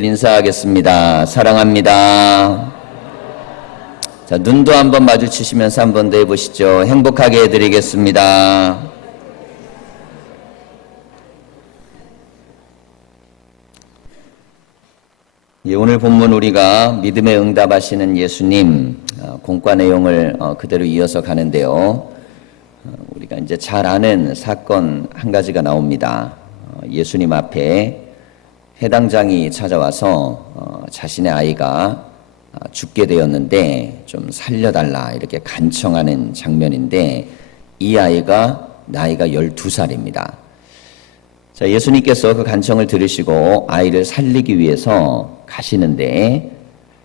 인사하겠습니다. 사랑합니다. 자, 눈도 한번 마주치시면서 한 번 더 해보시죠. 행복하게 해드리겠습니다. 예, 오늘 본문 우리가 믿음에 응답하시는 예수님 공과 내용을 그대로 이어서 가는데요. 우리가 이제 잘 아는 사건 한 가지가 나옵니다. 예수님 앞에 해당장이 찾아와서 자신의 아이가 죽게 되었는데 좀 살려달라 이렇게 간청하는 장면인데, 이 아이가 나이가 12살입니다. 자, 예수님께서 그 간청을 들으시고 아이를 살리기 위해서 가시는데,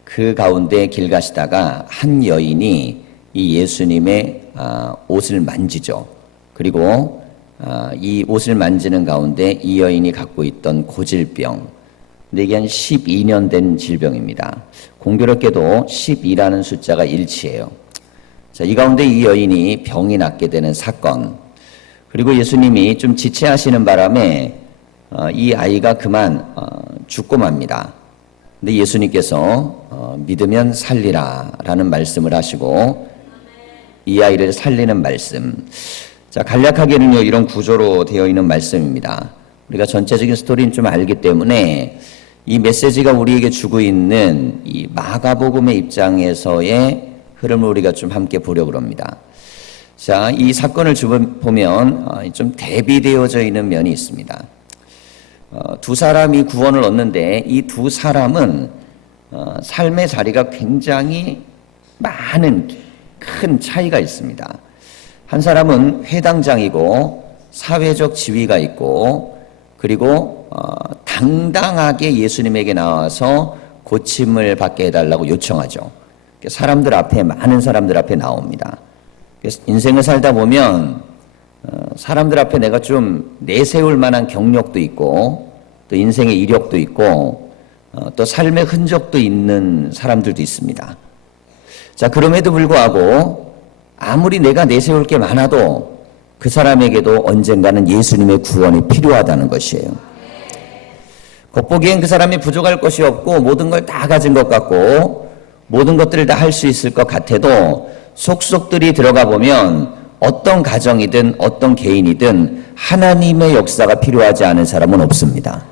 그 가운데 길 가시다가 한 여인이 이 예수님의 옷을 만지죠. 그리고 이 옷을 만지는 가운데 이 여인이 갖고 있던 고질병, 근데 이게 한 12년 된 질병입니다. 공교롭게도 12라는 숫자가 일치해요. 자, 이 가운데 이 여인이 병이 낫게 되는 사건, 그리고 예수님이 좀 지체하시는 바람에 이 아이가 그만 죽고 맙니다. 근데 예수님께서 믿으면 살리라 라는 말씀을 하시고 이 아이를 살리는 말씀. 자, 간략하게는요, 이런 구조로 되어 있는 말씀입니다. 우리가 전체적인 스토리는 좀 알기 때문에 이 메시지가 우리에게 주고 있는 이 마가복음의 입장에서의 흐름을 우리가 좀 함께 보려고 합니다. 자, 이 사건을 보면 좀 대비되어져 있는 면이 있습니다. 두 사람이 구원을 얻는데 이 두 사람은 삶의 자리가 굉장히 많은 큰 차이가 있습니다. 한 사람은 회당장이고 사회적 지위가 있고, 그리고 당당하게 예수님에게 나와서 고침을 받게 해달라고 요청하죠. 사람들 앞에, 많은 사람들 앞에 나옵니다. 인생을 살다 보면 사람들 앞에 내가 좀 내세울 만한 경력도 있고, 또 인생의 이력도 있고, 또 삶의 흔적도 있는 사람들도 있습니다. 자, 그럼에도 불구하고 아무리 내가 내세울 게 많아도 그 사람에게도 언젠가는 예수님의 구원이 필요하다는 것이에요. 겉보기엔 그 사람이 부족할 것이 없고 모든 걸 다 가진 것 같고 모든 것들을 다 할 수 있을 것 같아도 속속들이 들어가 보면 어떤 가정이든 어떤 개인이든 하나님의 역사가 필요하지 않은 사람은 없습니다.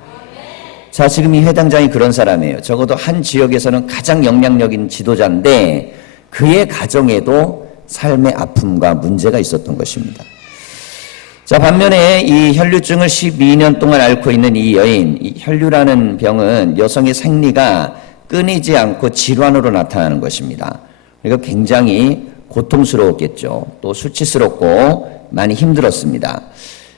자, 지금 이 회당장이 그런 사람이에요. 적어도 한 지역에서는 가장 영향력 있는 지도자인데 그의 가정에도 삶의 아픔과 문제가 있었던 것입니다. 자, 반면에 이 혈류증을 12년 동안 앓고 있는 이 여인, 이 혈류라는 병은 여성의 생리가 끊이지 않고 질환으로 나타나는 것입니다. 그러니까 굉장히 고통스러웠겠죠. 또 수치스럽고 많이 힘들었습니다.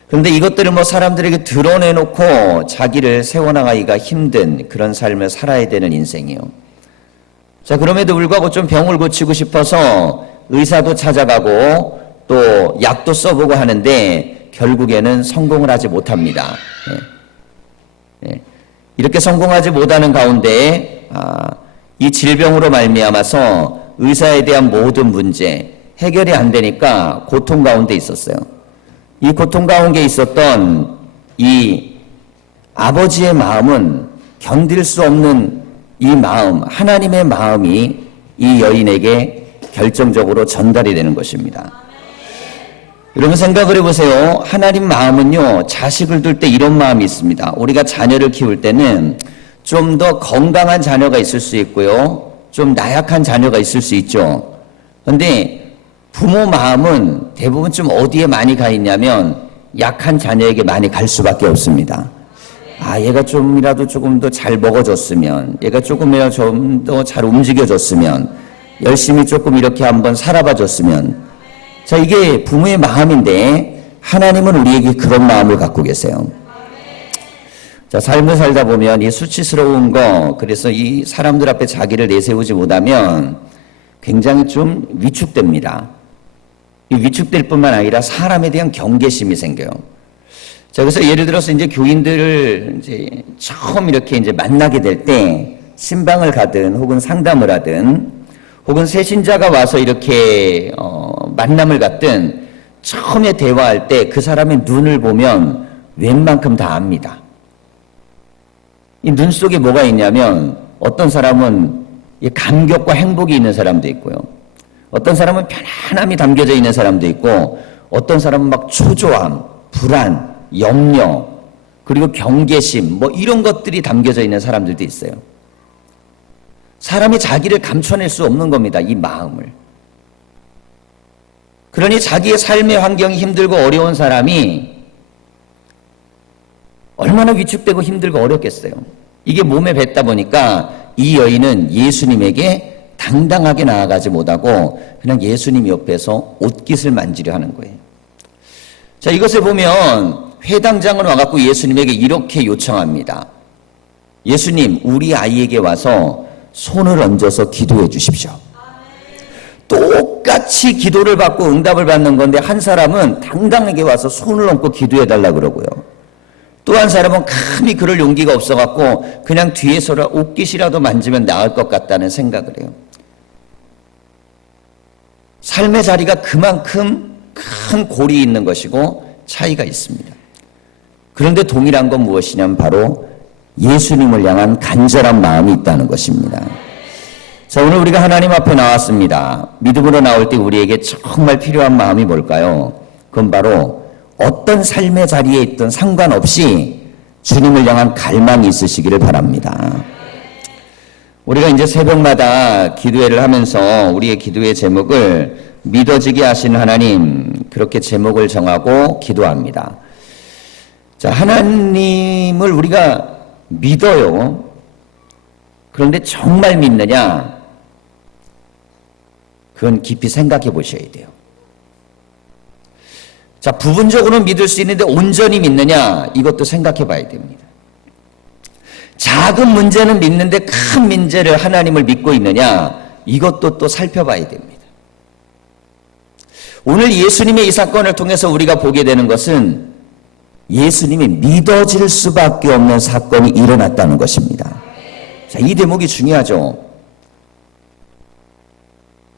그런데 이것들을 사람들에게 드러내놓고 자기를 세워나가기가 힘든 그런 삶을 살아야 되는 인생이에요. 자, 그럼에도 불구하고 좀 병을 고치고 싶어서 의사도 찾아가고 또 약도 써보고 하는데 결국에는 성공을 하지 못합니다. 이렇게 성공하지 못하는 가운데 이 질병으로 말미암아서 의사에 대한 모든 문제 해결이 안 되니까 고통 가운데 있었어요. 이 고통 가운데 있었던 이 아버지의 마음은 견딜 수 없는 이 마음, 하나님의 마음이 이 여인에게 결정적으로 전달이 되는 것입니다. 여러분 생각을 해보세요. 하나님 마음은요, 자식을 둘 때 이런 마음이 있습니다. 우리가 자녀를 키울 때는 좀 더 건강한 자녀가 있을 수 있고요, 좀 나약한 자녀가 있을 수 있죠. 그런데 부모 마음은 대부분 좀 어디에 많이 가 있냐면 약한 자녀에게 많이 갈 수밖에 없습니다. 얘가 좀이라도 조금 더 잘 먹어줬으면, 얘가 조금이라도 좀 더 잘 움직여줬으면, 열심히 조금 이렇게 한번 살아봐 줬으면. 자, 이게 부모의 마음인데 하나님은 우리에게 그런 마음을 갖고 계세요. 자, 삶을 살다 보면 이 수치스러운 거, 그래서 이 사람들 앞에 자기를 내세우지 못하면 굉장히 좀 위축됩니다. 이 위축될 뿐만 아니라 사람에 대한 경계심이 생겨요. 자, 그래서 예를 들어서 이제 교인들을 이제 처음 이렇게 이제 만나게 될 때 신방을 가든 혹은 상담을 하든 혹은 새 신자가 와서 이렇게 만남을 갖든 처음에 대화할 때 그 사람의 눈을 보면 웬만큼 다 압니다. 이 눈 속에 뭐가 있냐면 어떤 사람은 이 감격과 행복이 있는 사람도 있고요. 어떤 사람은 편안함이 담겨져 있는 사람도 있고 어떤 사람은 막 초조함, 불안, 염려, 그리고 경계심 뭐 이런 것들이 담겨져 있는 사람들도 있어요. 사람이 자기를 감춰낼 수 없는 겁니다. 이 마음을. 그러니 자기의 삶의 환경이 힘들고 어려운 사람이 얼마나 위축되고 힘들고 어렵겠어요. 이게 몸에 뱉다 보니까 이 여인은 예수님에게 당당하게 나아가지 못하고 그냥 예수님 옆에서 옷깃을 만지려 하는 거예요. 자, 이것을 보면 회당장은 와갖고 예수님에게 이렇게 요청합니다. 예수님, 우리 아이에게 와서 손을 얹어서 기도해 주십시오. 똑같이 기도를 받고 응답을 받는 건데 한 사람은 당당하게 와서 손을 얹고 기도해 달라 그러고요. 또 한 사람은 감히 그럴 용기가 없어갖고 그냥 뒤에서 옷깃이라도 만지면 나을 것 같다는 생각을 해요. 삶의 자리가 그만큼 큰 골이 있는 것이고 차이가 있습니다. 그런데 동일한 건 무엇이냐면 바로 예수님을 향한 간절한 마음이 있다는 것입니다. 자, 오늘 우리가 하나님 앞에 나왔습니다. 믿음으로 나올 때 우리에게 정말 필요한 마음이 뭘까요? 그건 바로 어떤 삶의 자리에 있든 상관없이 주님을 향한 갈망이 있으시기를 바랍니다. 우리가 이제 새벽마다 기도회를 하면서 우리의 기도의 제목을 믿어지게 하시는 하나님, 그렇게 제목을 정하고 기도합니다. 자, 하나님을 우리가 믿어요. 그런데 정말 믿느냐? 그건 깊이 생각해 보셔야 돼요. 자, 부분적으로 믿을 수 있는데 온전히 믿느냐? 이것도 생각해 봐야 됩니다. 작은 문제는 믿는데 큰 문제를 하나님을 믿고 있느냐? 이것도 또 살펴봐야 됩니다. 오늘 예수님의 이 사건을 통해서 우리가 보게 되는 것은 예수님이 믿어질 수밖에 없는 사건이 일어났다는 것입니다. 자, 이 대목이 중요하죠.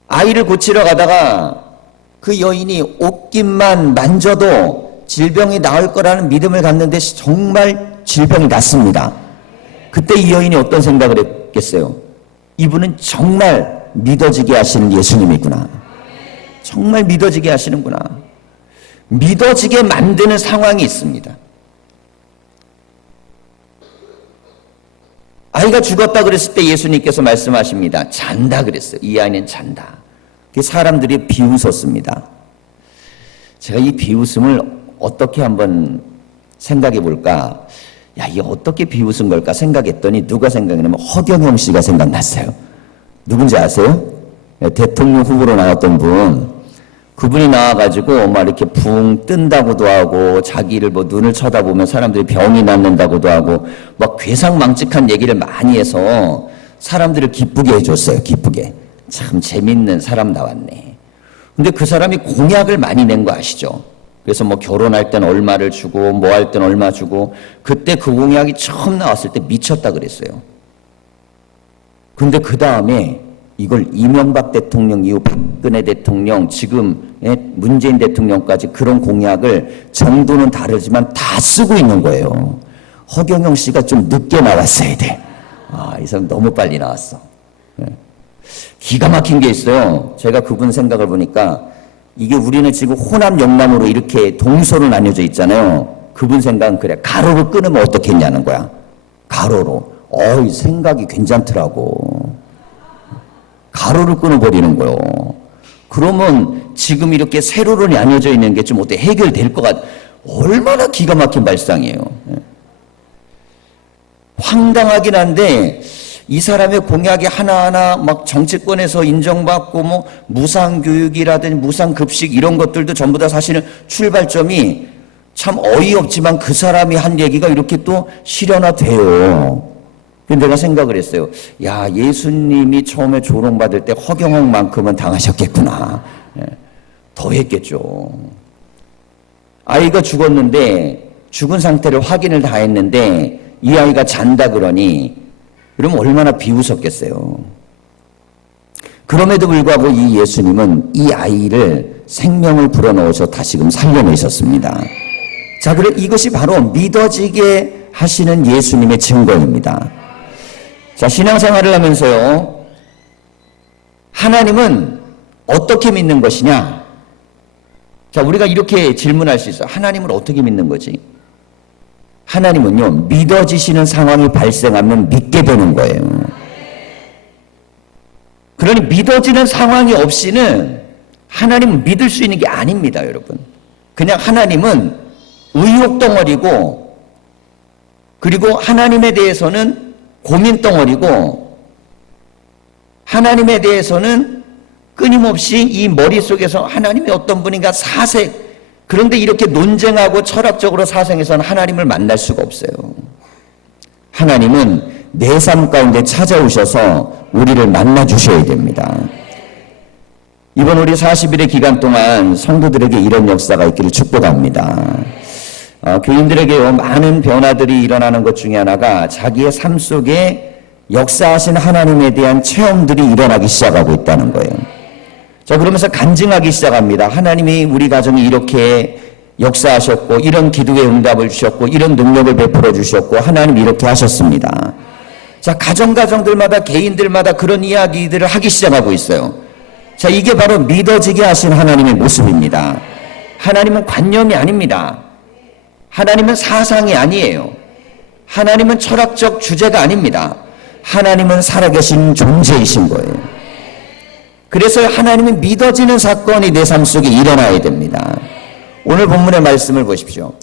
아이를 고치러 가다가 그 여인이 옷깃만 만져도 질병이 나을 거라는 믿음을 갖는데 정말 질병이 났습니다. 그때 이 여인이 어떤 생각을 했겠어요? 이분은 정말 믿어지게 하시는 예수님이구나. 정말 믿어지게 하시는구나. 믿어지게 만드는 상황이 있습니다. 아이가 죽었다 그랬을 때 예수님께서 말씀하십니다. 잔다 그랬어요. 이 아이는 잔다. 사람들이 비웃었습니다. 제가 이 비웃음을 어떻게 한번 생각해 볼까? 야, 이게 어떻게 비웃은 걸까 생각했더니 누가 생각나면 허경영 씨가 생각났어요. 누군지 아세요? 대통령 후보로 나왔던 분. 그분이 나와가지고 막 이렇게 붕 뜬다고도 하고 자기를 뭐 눈을 쳐다보면 사람들이 병이 낫는다고도 하고 막 괴상망측한 얘기를 많이 해서 사람들을 기쁘게 해줬어요. 기쁘게. 참 재밌는 사람 나왔네. 근데 그 사람이 공약을 많이 낸 거 아시죠? 그래서 뭐 결혼할 땐 얼마를 주고 뭐 할 땐 얼마 주고 그때 그 공약이 처음 나왔을 때 미쳤다 그랬어요. 근데 그 다음에 이걸 이명박 대통령 이후 박근혜 대통령 지금의 문재인 대통령까지 그런 공약을 정도는 다르지만 다 쓰고 있는 거예요. 허경영 씨가 좀 늦게 나왔어야 돼. 아, 이 사람 너무 빨리 나왔어. 기가 막힌 게 있어요. 제가 그분 생각을 보니까 이게 우리는 지금 호남 영남으로 이렇게 동서로 나뉘어져 있잖아요. 그분 생각은 그래. 가로로 끊으면 어떻겠냐는 거야. 가로로. 이 생각이 괜찮더라고. 가로를 끊어버리는 거요. 그러면 지금 이렇게 세로로 나뉘어져 있는 게 좀 어떻게 해결될 것 같아. 얼마나 기가 막힌 발상이에요. 황당하긴 한데 이 사람의 공약이 하나하나 막 정치권에서 인정받고 뭐 무상교육이라든지 무상급식 이런 것들도 전부 다 사실은 출발점이 참 어이없지만 그 사람이 한 얘기가 이렇게 또 실현화돼요. 근데 내가 생각을 했어요. 야, 예수님이 처음에 조롱받을 때 허경영만큼은 당하셨겠구나. 더 했겠죠. 아이가 죽었는데 죽은 상태를 확인을 다 했는데 이 아이가 잔다 그러니 그러면 얼마나 비웃었겠어요. 그럼에도 불구하고 이 예수님은 이 아이를 생명을 불어넣어서 다시금 살려내셨습니다. 자, 그래 이것이 바로 믿어지게 하시는 예수님의 증거입니다. 자, 신앙생활을 하면서요, 하나님은 어떻게 믿는 것이냐? 자, 우리가 이렇게 질문할 수 있어요. 하나님을 어떻게 믿는 거지? 하나님은요, 믿어지시는 상황이 발생하면 믿게 되는 거예요. 그러니 믿어지는 상황이 없이는 하나님은 믿을 수 있는 게 아닙니다, 여러분. 그냥 하나님은 의혹덩어리고, 그리고 하나님에 대해서는 고민덩어리고, 하나님에 대해서는 끊임없이 이 머릿속에서 하나님이 어떤 분인가 사색, 그런데 이렇게 논쟁하고 철학적으로 사생해서는 하나님을 만날 수가 없어요. 하나님은 내 삶 가운데 찾아오셔서 우리를 만나 주셔야 됩니다. 이번 우리 40일의 기간 동안 성도들에게 이런 역사가 있기를 축복합니다. 교인들에게요, 많은 변화들이 일어나는 것 중에 하나가 자기의 삶 속에 역사하신 하나님에 대한 체험들이 일어나기 시작하고 있다는 거예요. 자, 그러면서 간증하기 시작합니다. 하나님이 우리 가정에 이렇게 역사하셨고, 이런 기도에 응답을 주셨고, 이런 능력을 베풀어 주셨고, 하나님 이렇게 하셨습니다. 자, 가정들마다 개인들마다 그런 이야기들을 하기 시작하고 있어요. 자, 이게 바로 믿어지게 하신 하나님의 모습입니다. 하나님은 관념이 아닙니다. 하나님은 사상이 아니에요. 하나님은 철학적 주제가 아닙니다. 하나님은 살아계신 존재이신 거예요. 그래서 하나님이 믿어지는 사건이 내 삶 속에 일어나야 됩니다. 오늘 본문의 말씀을 보십시오.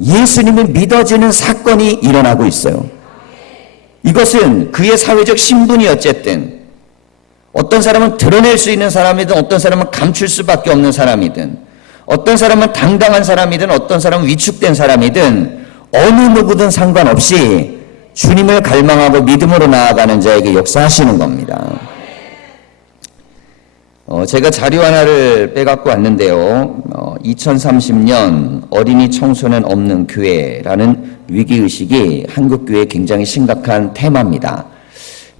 예수님이 믿어지는 사건이 일어나고 있어요. 이것은 그의 사회적 신분이 어쨌든 어떤 사람은 드러낼 수 있는 사람이든 어떤 사람은 감출 수밖에 없는 사람이든 어떤 사람은 당당한 사람이든 어떤 사람은 위축된 사람이든 어느 누구든 상관없이 주님을 갈망하고 믿음으로 나아가는 자에게 역사하시는 겁니다. 제가 자료 하나를 빼갖고 왔는데요. 2030년 어린이 청소년 없는 교회라는 위기의식이 한국교회에 굉장히 심각한 테마입니다.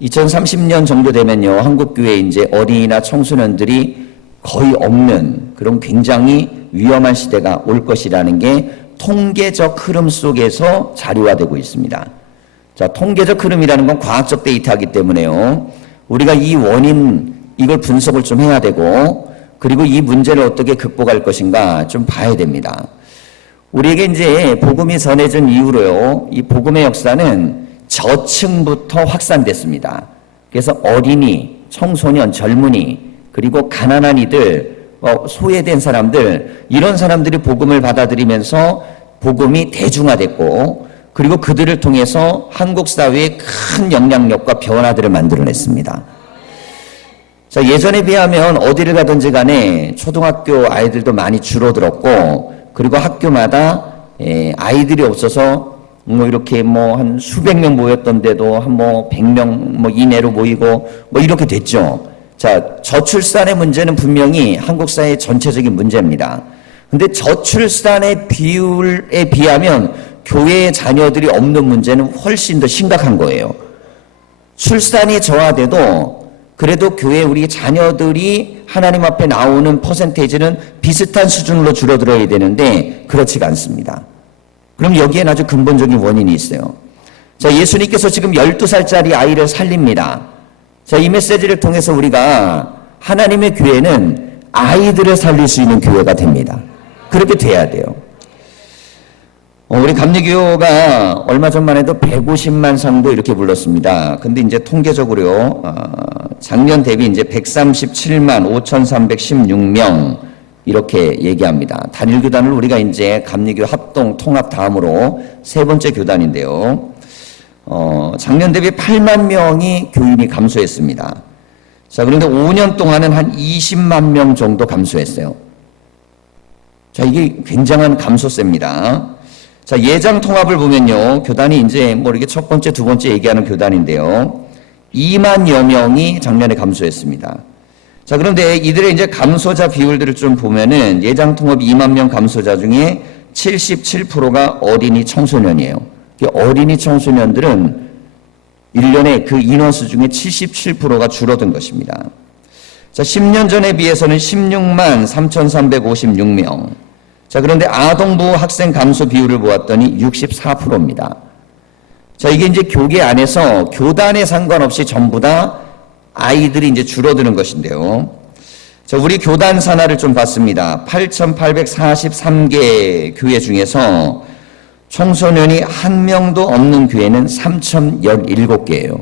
2030년 정도 되면요, 한국교회에 이제 어린이나 청소년들이 거의 없는 그런 굉장히 위험한 시대가 올 것이라는 게 통계적 흐름 속에서 자료화되고 있습니다. 자, 통계적 흐름이라는 건 과학적 데이터이기 때문에요. 우리가 이 원인, 이걸 분석을 좀 해야 되고, 그리고 이 문제를 어떻게 극복할 것인가 좀 봐야 됩니다. 우리에게 이제 복음이 전해진 이후로요, 이 복음의 역사는 저층부터 확산됐습니다. 그래서 어린이, 청소년, 젊은이, 그리고 가난한 이들, 소외된 사람들, 이런 사람들이 복음을 받아들이면서 복음이 대중화됐고, 그리고 그들을 통해서 한국 사회에 큰 영향력과 변화들을 만들어냈습니다. 자, 예전에 비하면 어디를 가든지 간에 초등학교 아이들도 많이 줄어들었고, 그리고 학교마다 아이들이 없어서 이렇게 한 수백 명 모였던 데도 한 100명 이내로 모이고 이렇게 됐죠. 자, 저출산의 문제는 분명히 한국 사회의 전체적인 문제입니다. 근데 저출산의 비율에 비하면 교회의 자녀들이 없는 문제는 훨씬 더 심각한 거예요. 출산이 저하돼도 그래도 교회 우리 자녀들이 하나님 앞에 나오는 퍼센테이지는 비슷한 수준으로 줄어들어야 되는데 그렇지가 않습니다. 그럼 여기엔 아주 근본적인 원인이 있어요. 자, 예수님께서 지금 12살짜리 아이를 살립니다. 자, 이 메시지를 통해서 우리가 하나님의 교회는 아이들을 살릴 수 있는 교회가 됩니다. 그렇게 돼야 돼요. 우리 감리교가 얼마 전만 해도 150만 성도 이렇게 불렀습니다. 근데 이제 통계적으로요, 작년 대비 이제 137만 5,316명 이렇게 얘기합니다. 단일 교단을 우리가 이제 감리교 합동 통합 다음으로 세 번째 교단인데요. 작년 대비 8만 명이 교인이 감소했습니다. 자, 그런데 5년 동안은 한 20만 명 정도 감소했어요. 자, 이게 굉장한 감소세입니다. 자, 예장 통합을 보면요, 교단이 이제 이렇게 첫 번째, 두 번째 얘기하는 교단인데요. 2만여 명이 작년에 감소했습니다. 자, 그런데 이들의 이제 감소자 비율들을 좀 보면은 예장 통합 2만 명 감소자 중에 77%가 어린이 청소년이에요. 어린이 청소년들은 1년에 그 인원수 중에 77%가 줄어든 것입니다. 자, 10년 전에 비해서는 16만 3,356명. 자, 그런데 아동보호 학생 감소 비율을 보았더니 64%입니다. 자, 이게 이제 교계 안에서 교단에 상관없이 전부 다 아이들이 이제 줄어드는 것인데요. 자, 우리 교단 산하를 좀 봤습니다. 8,843개 교회 중에서 청소년이 한 명도 없는 교회는 3,017개예요.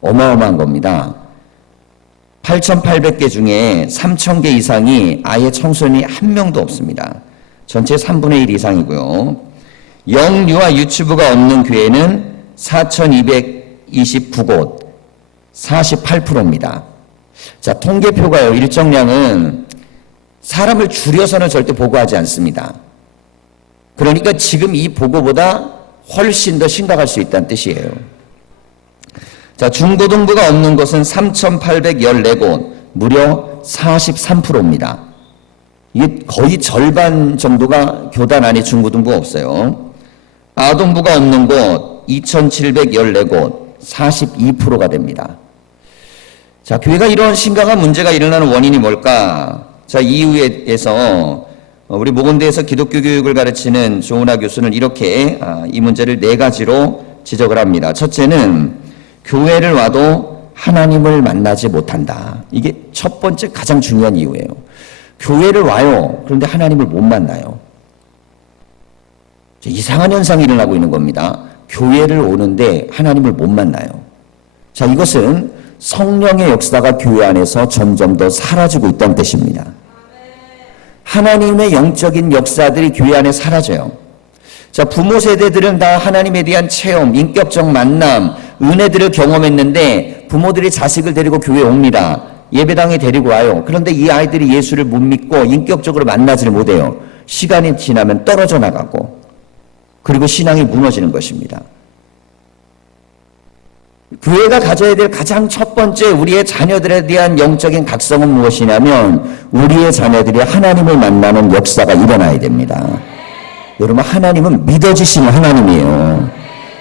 어마어마한 겁니다. 8,800개 중에 3,000개 이상이 아예 청소년이 한 명도 없습니다. 전체 3분의 1 이상이고요. 영유아 유치부가 없는 교회는 4,229곳, 48%입니다. 자, 통계표가요, 일정량은 사람을 줄여서는 절대 보고하지 않습니다. 그러니까 지금 이 보고보다 훨씬 더 심각할 수 있다는 뜻이에요. 자, 중고등부가 없는 곳은 3,814곳, 무려 43%입니다. 이게 거의 절반 정도가 교단 안에 중고등부가 없어요. 아동부가 없는 곳 2,714곳, 42%가 됩니다. 자, 교회가 이런 심각한 문제가 일어나는 원인이 뭘까? 자, 이유에서 우리 모건대에서 기독교 교육을 가르치는 조은하 교수는 이렇게 이 문제를 4가지로 지적을 합니다. 첫째는 교회를 와도 하나님을 만나지 못한다. 이게 첫 번째 가장 중요한 이유예요. 교회를 와요. 그런데 하나님을 못 만나요. 이상한 현상이 일어나고 있는 겁니다. 교회를 오는데 하나님을 못 만나요. 자, 이것은 성령의 역사가 교회 안에서 점점 더 사라지고 있다는 뜻입니다. 하나님의 영적인 역사들이 교회 안에 사라져요. 자, 부모 세대들은 다 하나님에 대한 체험, 인격적 만남, 은혜들을 경험했는데 부모들이 자식을 데리고 교회에 옵니다. 예배당에 데리고 와요. 그런데 이 아이들이 예수를 못 믿고 인격적으로 만나지를 못해요. 시간이 지나면 떨어져 나가고, 그리고 신앙이 무너지는 것입니다. 교회가 가져야 될 가장 첫 번째 우리의 자녀들에 대한 영적인 각성은 무엇이냐면 우리의 자녀들이 하나님을 만나는 역사가 일어나야 됩니다. 여러분, 하나님은 믿어지시는 하나님이에요.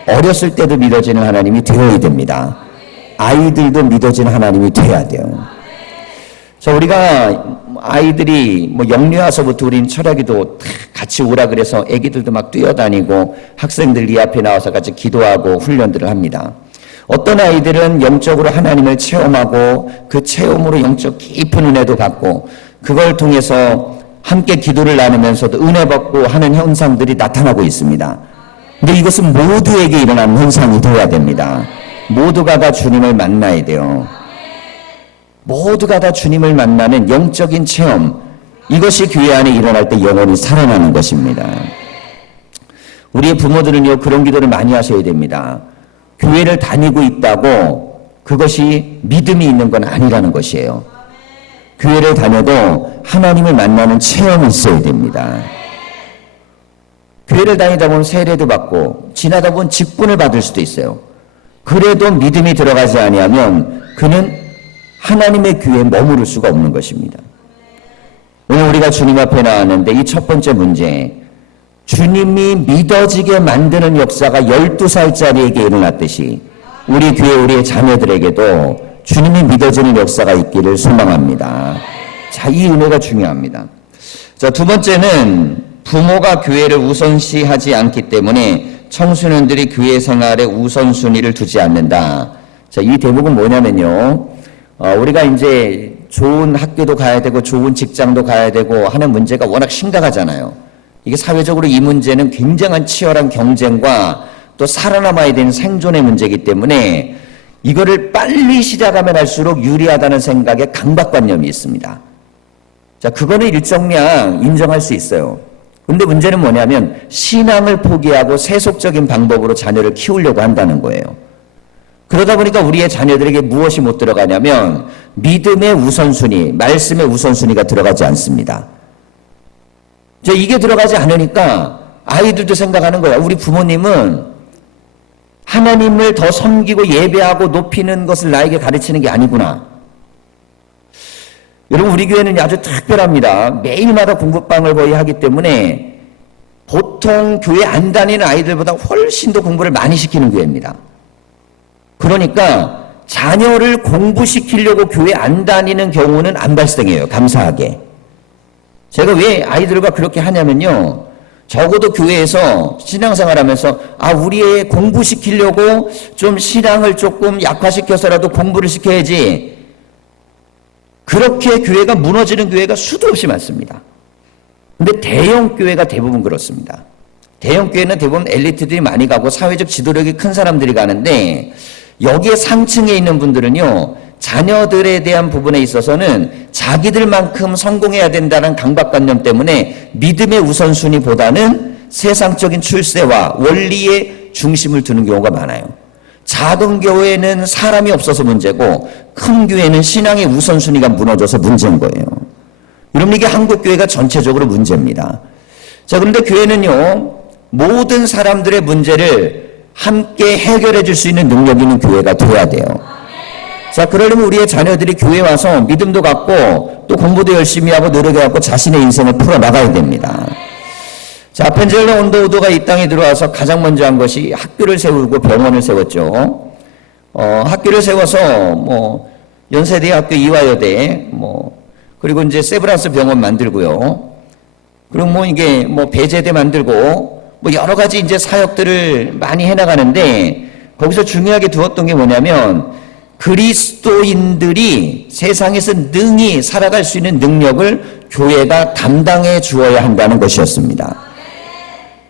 어렸을 때도 믿어지는 하나님이 되어야 됩니다. 아이들도 믿어지는 하나님이 돼야 돼요. 자, 우리가 아이들이 영유아서부터 우린 철학기도 같이 오라 그래서 애기들도 막 뛰어다니고 학생들 이 앞에 나와서 같이 기도하고 훈련들을 합니다. 어떤 아이들은 영적으로 하나님을 체험하고 그 체험으로 영적 깊은 은혜도 받고 그걸 통해서 함께 기도를 나누면서도 은혜 받고 하는 현상들이 나타나고 있습니다. 근데 이것은 모두에게 일어나는 현상이 되어야 됩니다. 모두가 다 주님을 만나야 돼요. 모두가 다 주님을 만나는 영적인 체험, 이것이 교회 안에 일어날 때 영혼이 살아나는 것입니다. 우리의 부모들은요, 그런 기도를 많이 하셔야 됩니다. 교회를 다니고 있다고 그것이 믿음이 있는 건 아니라는 것이에요. 교회를 다녀도 하나님을 만나는 체험이 있어야 됩니다. 교회를 다니다 보면 세례도 받고 지나다 보면 직분을 받을 수도 있어요. 그래도 믿음이 들어가지 아니하면 그는 하나님의 교회에 머무를 수가 없는 것입니다. 오늘 우리가 주님 앞에 나왔는데 이 첫 번째 문제, 주님이 믿어지게 만드는 역사가 12살짜리에게 일어났듯이 우리 교회 우리의 자녀들에게도 주님이 믿어지는 역사가 있기를 소망합니다. 자, 이 은혜가 중요합니다. 자, 두 번째는 부모가 교회를 우선시하지 않기 때문에 청소년들이 교회 생활에 우선순위를 두지 않는다. 자, 이 대목은 뭐냐면요, 우리가 이제 좋은 학교도 가야 되고 좋은 직장도 가야 되고 하는 문제가 워낙 심각하잖아요. 이게 사회적으로 이 문제는 굉장한 치열한 경쟁과 또 살아남아야 되는 생존의 문제이기 때문에 이거를 빨리 시작하면 할수록 유리하다는 생각에 강박관념이 있습니다. 자, 그거는 일정량 인정할 수 있어요. 근데 문제는 뭐냐면 신앙을 포기하고 세속적인 방법으로 자녀를 키우려고 한다는 거예요. 그러다 보니까 우리의 자녀들에게 무엇이 못 들어가냐면 믿음의 우선순위, 말씀의 우선순위가 들어가지 않습니다. 이게 들어가지 않으니까 아이들도 생각하는 거야. 우리 부모님은 하나님을 더 섬기고 예배하고 높이는 것을 나에게 가르치는 게 아니구나. 여러분, 우리 교회는 아주 특별합니다. 매일마다 공부방을 거의 하기 때문에 보통 교회 안 다니는 아이들보다 훨씬 더 공부를 많이 시키는 교회입니다. 그러니까 자녀를 공부시키려고 교회 안 다니는 경우는 안 발생해요. 감사하게. 제가 왜 아이들과 그렇게 하냐면요, 적어도 교회에서 신앙생활 하면서 우리 애 공부시키려고 좀 신앙을 조금 약화시켜서라도 공부를 시켜야지. 그렇게 교회가 무너지는 교회가 수도 없이 많습니다. 근데 대형 교회가 대부분 그렇습니다. 대형 교회는 대부분 엘리트들이 많이 가고 사회적 지도력이 큰 사람들이 가는데, 여기에 상층에 있는 분들은요, 자녀들에 대한 부분에 있어서는 자기들만큼 성공해야 된다는 강박관념 때문에 믿음의 우선순위보다는 세상적인 출세와 원리에 중심을 두는 경우가 많아요. 작은 교회는 사람이 없어서 문제고 큰 교회는 신앙의 우선순위가 무너져서 문제인 거예요. 여러분, 이게 한국 교회가 전체적으로 문제입니다. 자, 그런데 교회는요, 모든 사람들의 문제를 함께 해결해 줄 수 있는 능력이 있는 교회가 돼야 돼요. 자, 그러려면 우리의 자녀들이 교회에 와서 믿음도 갖고 또 공부도 열심히 하고 노력해갖고 자신의 인생을 풀어나가야 됩니다. 자, 펜젤러 언더우드가 이 땅에 들어와서 가장 먼저 한 것이 학교를 세우고 병원을 세웠죠. 학교를 세워서 연세대학교 이화여대 그리고 이제 세브란스 병원 만들고요. 그리고 이게 배제대 만들고 여러 가지 이제 사역들을 많이 해나가는데, 거기서 중요하게 두었던 게 뭐냐면 그리스도인들이 세상에서 능히 살아갈 수 있는 능력을 교회가 담당해 주어야 한다는 것이었습니다.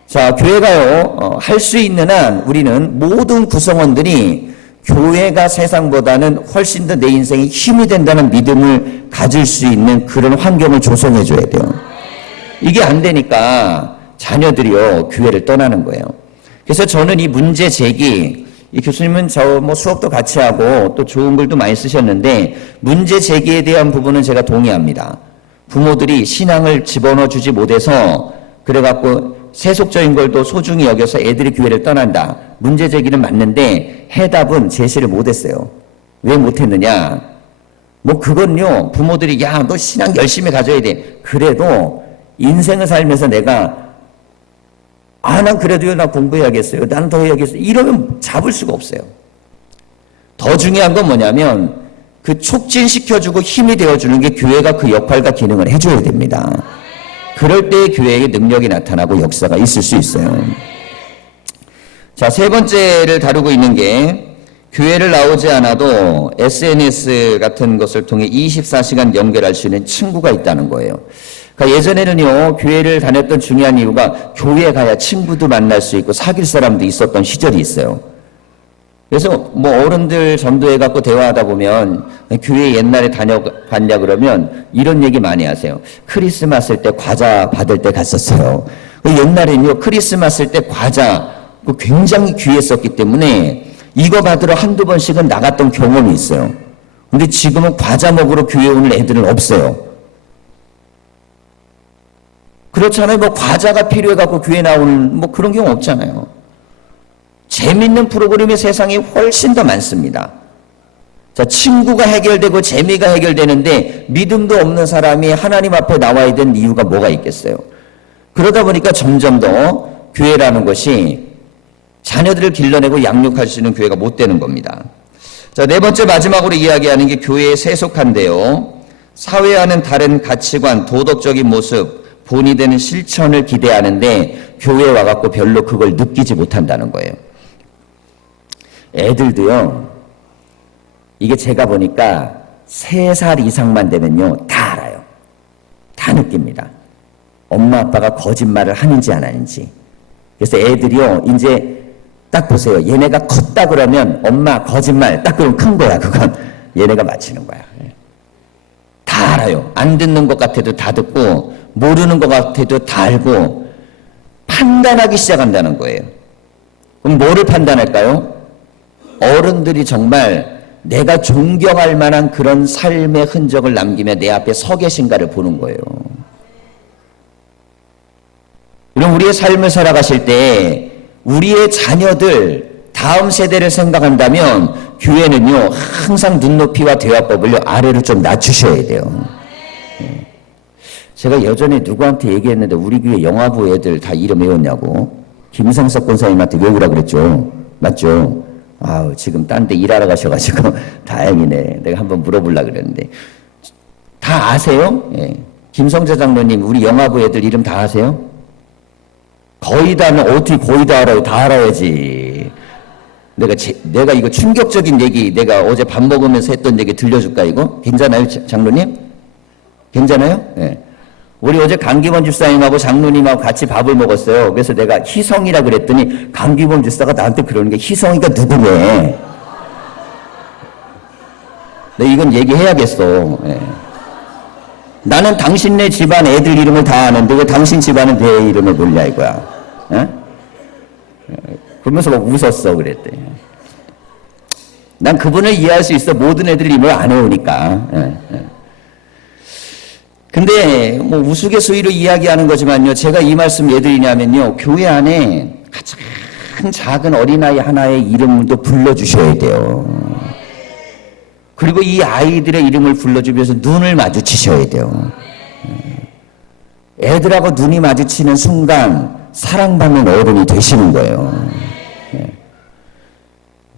자, 교회가요, 할 수 있는 한 우리는 모든 구성원들이 교회가 세상보다는 훨씬 더 내 인생에 힘이 된다는 믿음을 가질 수 있는 그런 환경을 조성해 줘야 돼요. 이게 안 되니까 자녀들이요, 교회를 떠나는 거예요. 그래서 저는 이 문제 제기, 이 교수님은 저 수업도 같이 하고 또 좋은 글도 많이 쓰셨는데, 문제 제기에 대한 부분은 제가 동의합니다. 부모들이 신앙을 집어넣어 주지 못해서 그래갖고 세속적인 걸 또 소중히 여겨서 애들이 교회를 떠난다. 문제 제기는 맞는데 해답은 제시를 못했어요. 왜 못했느냐? 그건요, 부모들이 너 신앙 열심히 가져야 돼. 그래도 인생을 살면서 내가 난 그래도요, 나 공부해야겠어요. 난 더 해야겠어요. 이러면 잡을 수가 없어요. 더 중요한 건 뭐냐면 그 촉진시켜주고 힘이 되어주는 게 교회가 그 역할과 기능을 해줘야 됩니다. 그럴 때 교회의 능력이 나타나고 역사가 있을 수 있어요. 자, 세 번째를 다루고 있는 게 교회를 나오지 않아도 SNS 같은 것을 통해 24시간 연결할 수 있는 친구가 있다는 거예요. 그러니까 예전에는요, 교회를 다녔던 중요한 이유가 교회에 가야 친구도 만날 수 있고 사귈 사람도 있었던 시절이 있어요. 그래서 어른들 전도해갖고 대화하다 보면 교회 옛날에 다녀봤냐 그러면 이런 얘기 많이 하세요. 크리스마스 때 과자 받을 때 갔었어요. 옛날에는요, 크리스마스 때 과자 굉장히 귀했었기 때문에 이거 받으러 한두 번씩은 나갔던 경험이 있어요. 근데 지금은 과자 먹으러 교회 오는 애들은 없어요. 그렇잖아요. 과자가 필요해갖고 교회 나오는 그런 경우 없잖아요. 재밌는 프로그램이 세상에 훨씬 더 많습니다. 자, 친구가 해결되고 재미가 해결되는데 믿음도 없는 사람이 하나님 앞에 나와야 되는 이유가 뭐가 있겠어요? 그러다 보니까 점점 더 교회라는 것이 자녀들을 길러내고 양육할 수 있는 교회가 못 되는 겁니다. 자, 네 번째 마지막으로 이야기하는 게 교회에 세속한데요. 사회와는 다른 가치관, 도덕적인 모습, 본이 되는 실천을 기대하는데 교회에 와갖고 별로 그걸 느끼지 못한다는 거예요. 애들도요, 이게 제가 보니까 3살 이상만 되면요, 다 알아요. 다 느낍니다. 엄마 아빠가 거짓말을 하는지 안 하는지. 그래서 애들이요, 이제 딱 보세요. 얘네가 컸다 그러면 엄마 거짓말 딱 그러면 큰 거야. 그건 얘네가 맞히는 거야. 다 알아요. 안 듣는 것 같아도 다 듣고 모르는 것 같아도 다 알고 판단하기 시작한다는 거예요. 그럼 뭐를 판단할까요? 어른들이 정말 내가 존경할 만한 그런 삶의 흔적을 남기며 내 앞에 서 계신가를 보는 거예요. 이런 우리의 삶을 살아가실 때 우리의 자녀들 다음 세대를 생각한다면 교회는요, 항상 눈높이와 대화법을 아래로 좀 낮추셔야 돼요. 제가 예전에 누구한테 얘기했는데 우리 교회 영화부 애들 다 이름 외웠냐고. 김성석 권사님한테 외우라 그랬죠. 맞죠? 지금 딴 데 일하러 가셔가지고 다행이네. 내가 한번 물어보려고 그랬는데. 다 아세요? 예. 김성재 장로님 우리 영화부 애들 이름 다 아세요? 거의 다는 어떻게 거의 다 알아요? 다 알아야지. 내가 이거 충격적인 얘기, 내가 어제 밥 먹으면서 했던 얘기 들려줄까, 이거? 괜찮아요, 장로님? 괜찮아요? 네. 우리 어제 강기범 집사님하고 장로님하고 같이 밥을 먹었어요. 그래서 내가 희성이라 그랬더니 강기범 집사가 나한테 그러는 게 희성이가 누구네? 네, 이건 얘기해야겠어. 네. 나는 당신네 집안 애들 이름을 다 아는데 왜 당신 집안은 내 이름을 몰라 이거야. 에? 그러면서 막 웃었어 그랬대. 난 그분을 이해할 수 있어. 모든 애들 이름을 안 해오니까. 근데 뭐 우스갯소리로 이야기하는 거지만요. 제가 이 말씀 왜 드리냐면요. 교회 안에 가장 작은 어린아이 하나의 이름도 불러주셔야 돼요. 그리고 이 아이들의 이름을 불러주면서 눈을 마주치셔야 돼요. 애들하고 눈이 마주치는 순간 사랑받는 어른이 되시는 거예요.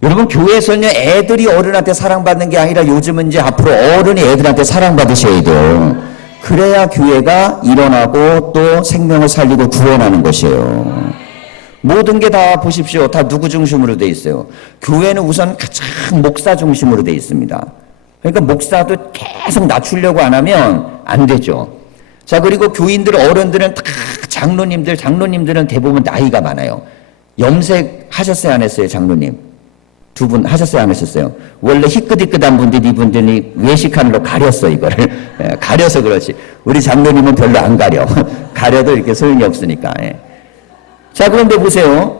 여러분 교회에서는요 애들이 어른한테 사랑받는 게 아니라 요즘은 이제 앞으로 어른이 애들한테 사랑받으셔야 돼요. 그래야 교회가 일어나고 또 생명을 살리고 구원하는 것이에요. 모든 게 다 보십시오. 다 누구 중심으로 돼 있어요. 교회는 우선 가장 목사 중심으로 돼 있습니다. 그러니까 목사도 계속 낮추려고 안 하면 안 되죠. 자, 그리고 교인들, 어른들은 다 장로님들은 대부분 나이가 많아요. 염색 하셨어요, 안 했어요, 장로님? 두 분 하셨어요, 안 하셨어요? 원래 희끗희끗한 분들이 이분들이 외식하늘로 가렸어, 이거를. 가려서 그렇지. 우리 장로님은 별로 안 가려. 가려도 이렇게 소용이 없으니까. 자, 그런데 보세요.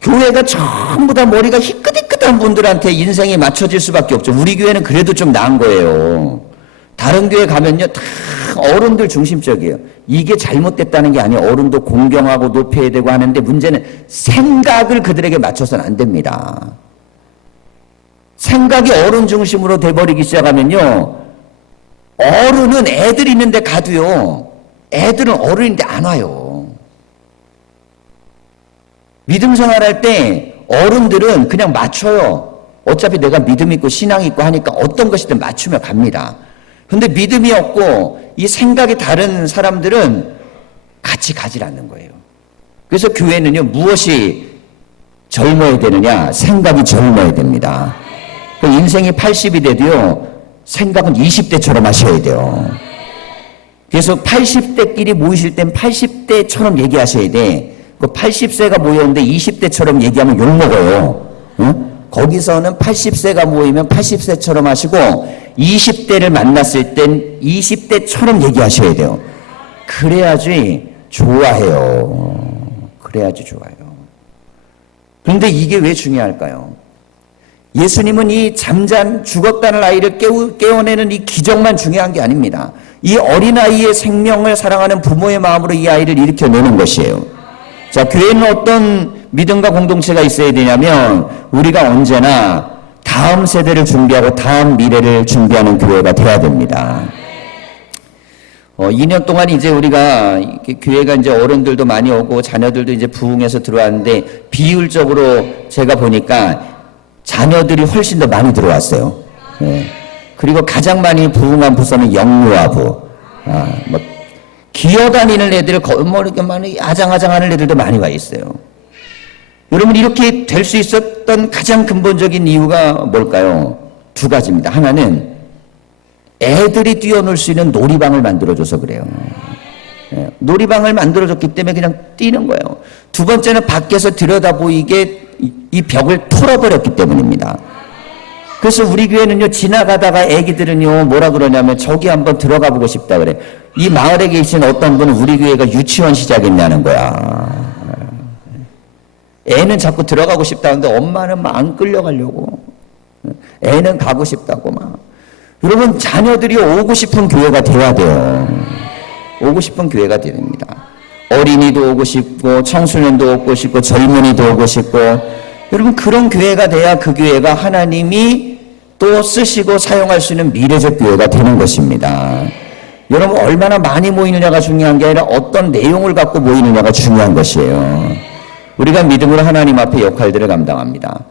교회가 전부 다 머리가 희끗희끗한 분들한테 인생이 맞춰질 수밖에 없죠. 우리 교회는 그래도 좀 나은 거예요. 다른 교회 가면요, 다 어른들 중심적이에요. 이게 잘못됐다는 게 아니에요. 어른도 공경하고 높여야 되고 하는데 문제는 생각을 그들에게 맞춰서는 안 됩니다. 생각이 어른 중심으로 돼버리기 시작하면요, 어른은 애들 있는데 가도요, 애들은 어른인데 안 와요. 믿음 생활할 때 어른들은 그냥 맞춰요. 어차피 내가 믿음 있고 신앙 있고 하니까 어떤 것이든 맞추며 갑니다. 근데 믿음이 없고 이 생각이 다른 사람들은 같이 가지 않는 거예요. 그래서 교회는요, 무엇이 젊어야 되느냐? 생각이 젊어야 됩니다. 인생이 80이 돼도요, 생각은 20대처럼 하셔야 돼요. 그래서 80대끼리 모이실 땐 80대처럼 얘기하셔야 돼. 그 80세가 모였는데 20대처럼 얘기하면 욕먹어요. 응? 거기서는 80세가 모이면 80세처럼 하시고 20대를 만났을 땐 20대처럼 얘기하셔야 돼요. 그래야지 좋아해요. 그래야지 좋아요. 그런데 이게 왜 중요할까요? 예수님은 이 죽었다는 아이를 깨워내는 이 기적만 중요한 게 아닙니다. 이 어린아이의 생명을 사랑하는 부모의 마음으로 이 아이를 일으켜내는 것이에요. 자, 교회는 어떤 믿음과 공동체가 있어야 되냐면 우리가 언제나 다음 세대를 준비하고 다음 미래를 준비하는 교회가 돼야 됩니다. 2년 동안 이제 우리가 교회가 이제 어른들도 많이 오고 자녀들도 이제 부흥해서 들어왔는데 비율적으로 제가 보니까 자녀들이 훨씬 더 많이 들어왔어요. 네. 그리고 가장 많이 부흥한 부서는 영유아부. 기어다니는 애들, 뭐 이렇게 많이 아장아장하는 애들도 많이 와 있어요. 여러분, 이렇게 될 수 있었던 가장 근본적인 이유가 뭘까요? 두 가지입니다. 하나는 애들이 뛰어놀 수 있는 놀이방을 만들어줘서 그래요. 놀이방을 만들어줬기 때문에 그냥 뛰는 거예요. 두 번째는 밖에서 들여다보이게 이 벽을 털어버렸기 때문입니다. 그래서 우리 교회는요, 지나가다가 애기들은요, 뭐라 그러냐면 저기 한번 들어가 보고 싶다 그래. 이 마을에 계신 어떤 분은 우리 교회가 유치원 시작했냐는 거야. 애는 자꾸 들어가고 싶다는데 엄마는 막 안 끌려가려고. 애는 가고 싶다고 막. 여러분, 자녀들이 오고 싶은 교회가 돼야 돼요. 오고 싶은 교회가 됩니다. 어린이도 오고 싶고, 청소년도 오고 싶고, 젊은이도 오고 싶고, 여러분, 그런 교회가 돼야 그 교회가 하나님이 또 쓰시고 사용할 수 있는 미래적 교회가 되는 것입니다. 여러분, 얼마나 많이 모이느냐가 중요한 게 아니라 어떤 내용을 갖고 모이느냐가 중요한 것이에요. 우리가 믿음으로 하나님 앞에 역할들을 감당합니다.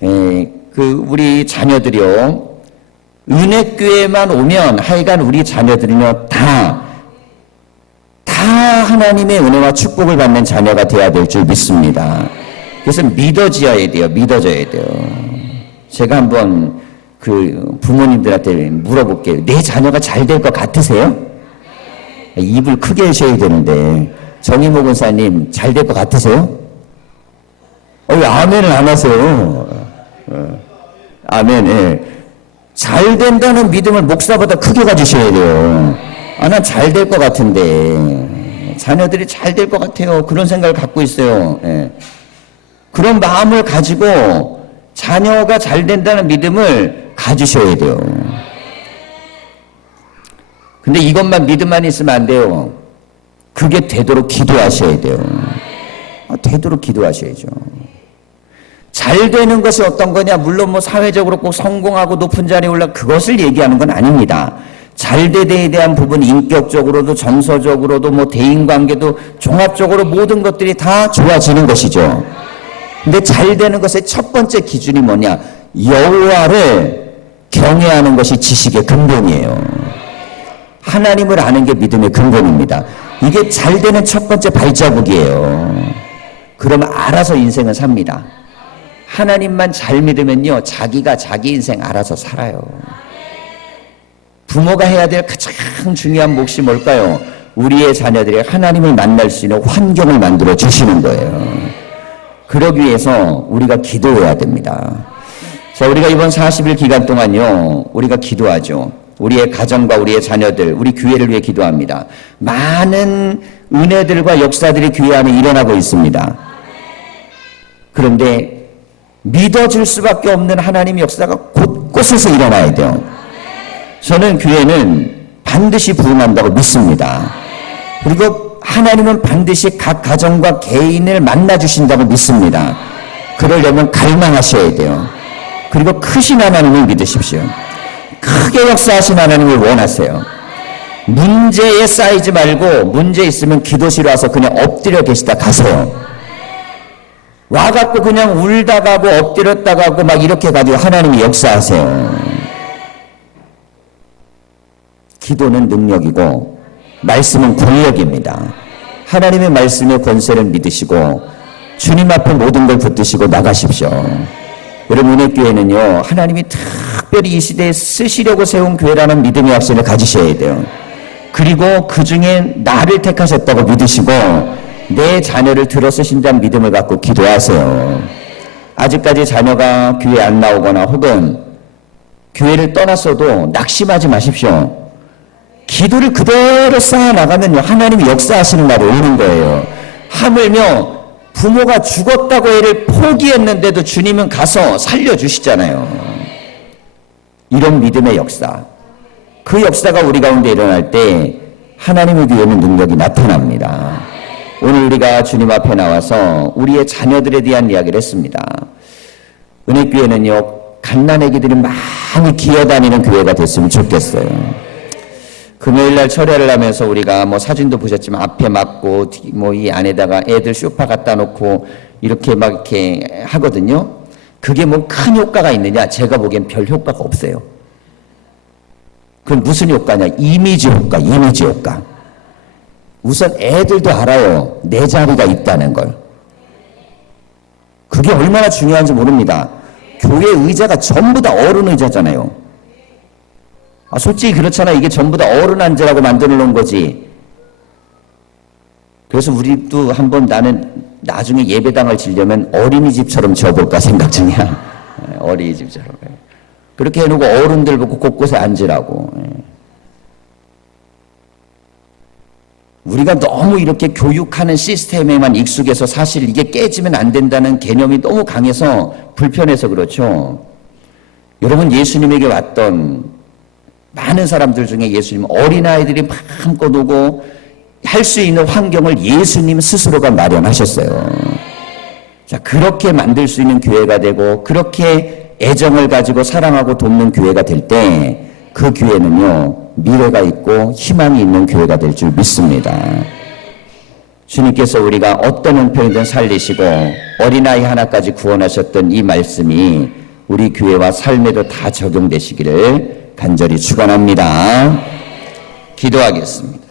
우리 자녀들이요, 은혜교회만 오면 하여간 우리 자녀들은요, 다 하나님의 은혜와 축복을 받는 자녀가 되어야 될 줄 믿습니다. 그래서 믿어져야 돼요. 믿어져야 돼요. 제가 한번 그 부모님들한테 물어볼게요. 내 자녀가 잘 될 것 같으세요? 입을 크게 하셔야 되는데 정의모 권사님 잘 될 것 같으세요? 왜 아멘을 안 하세요? 아멘. 예. 잘 된다는 믿음을 목사보다 크게 가지셔야 돼요. 난 잘 될 것 같은데 자녀들이 잘 될 것 같아요. 그런 생각을 갖고 있어요. 예. 그런 마음을 가지고 자녀가 잘 된다는 믿음을 가지셔야 돼요. 근데 이것만 믿음만 있으면 안 돼요. 그게 되도록 기도하셔야 돼요. 되도록 기도하셔야죠. 잘 되는 것이 어떤 거냐? 물론 뭐 사회적으로 꼭 성공하고 높은 자리에 올라 그것을 얘기하는 건 아닙니다. 잘되에 대한 부분, 인격적으로도 정서적으로도 뭐 대인관계도 종합적으로 모든 것들이 다 좋아지는 것이죠. 근데 잘 되는 것의 첫 번째 기준이 뭐냐? 여호와를 경외하는 것이 지식의 근본이에요. 하나님을 아는 게 믿음의 근본입니다. 이게 잘 되는 첫 번째 발자국이에요. 그러면 알아서 인생은 삽니다. 하나님만 잘 믿으면요, 자기가 자기 인생 알아서 살아요. 부모가 해야 될 가장 중요한 몫이 뭘까요? 우리의 자녀들이 하나님을 만날 수 있는 환경을 만들어 주시는 거예요. 그러기 위해서 우리가 기도해야 됩니다. 자, 우리가 이번 40일 기간 동안요, 우리가 기도하죠. 우리의 가정과 우리의 자녀들, 우리 교회를 위해 기도합니다. 많은 은혜들과 역사들이 교회 안에 일어나고 있습니다. 그런데 믿어질 수밖에 없는 하나님의 역사가 곳곳에서 일어나야 돼요. 저는 교회는 반드시 부흥한다고 믿습니다. 그리고 하나님은 반드시 각 가정과 개인을 만나주신다고 믿습니다. 그러려면 갈망하셔야 돼요. 그리고 크신 하나님을 믿으십시오. 크게 역사하신 하나님을 원하세요. 문제에 쌓이지 말고 문제 있으면 기도실 와서 그냥 엎드려 계시다 가세요. 와갖고 그냥 울다 가고 엎드렸다 가고 막 이렇게 가지고 하나님이 역사하세요. 기도는 능력이고 말씀은 권력입니다. 하나님의 말씀의 권세를 믿으시고 주님 앞에 모든 걸 붙드시고 나가십시오. 여러분, 은혜교회는요, 하나님이 특별히 이 시대에 쓰시려고 세운 교회라는 믿음의 확신을 가지셔야 돼요. 그리고 그 중에 나를 택하셨다고 믿으시고 내 자녀를 들어 쓰신다는 믿음을 갖고 기도하세요. 아직까지 자녀가 교회 안 나오거나 혹은 교회를 떠났어도 낙심하지 마십시오. 기도를 그대로 쌓아나가면요, 하나님이 역사하시는 날이 오는 거예요. 하물며 부모가 죽었다고 애를 포기했는데도 주님은 가서 살려주시잖아요. 이런 믿음의 역사, 그 역사가 우리 가운데 일어날 때 하나님의 교회는 능력이 나타납니다. 오늘 우리가 주님 앞에 나와서 우리의 자녀들에 대한 이야기를 했습니다. 은혜교회는요, 갓난아기들이 많이 기어다니는 교회가 됐으면 좋겠어요. 금요일날 철야를 하면서 우리가 뭐 사진도 보셨지만 앞에 막고 뭐 이 안에다가 애들 쇼파 갖다 놓고 이렇게 막 이렇게 하거든요. 그게 뭐 큰 효과가 있느냐? 제가 보기엔 별 효과가 없어요. 그럼 무슨 효과냐? 이미지 효과, 이미지 효과. 우선 애들도 알아요. 내 자리가 있다는 걸. 그게 얼마나 중요한지 모릅니다. 교회 의자가 전부 다 어른 의자잖아요. 솔직히 그렇잖아. 이게 전부 다 어른 앉으라고 만들어 놓은 거지. 그래서 우리도 한번 나는 나중에 예배당을 지려면 어린이집처럼 지어볼까 생각 중이야. 어린이집처럼. 그렇게 해놓고 어른들 보고 곳곳에 앉으라고. 우리가 너무 이렇게 교육하는 시스템에만 익숙해서 사실 이게 깨지면 안 된다는 개념이 너무 강해서 불편해서 그렇죠. 여러분, 예수님에게 왔던 많은 사람들 중에 예수님 어린아이들이 마음껏 오고 할 수 있는 환경을 예수님 스스로가 마련하셨어요. 자, 그렇게 만들 수 있는 교회가 되고 그렇게 애정을 가지고 사랑하고 돕는 교회가 될 때 그 교회는요, 미래가 있고 희망이 있는 교회가 될 줄 믿습니다. 주님께서 우리가 어떤 형편이든 살리시고 어린아이 하나까지 구원하셨던 이 말씀이 우리 교회와 삶에도 다 적용되시기를 간절히 축원합니다. 기도하겠습니다.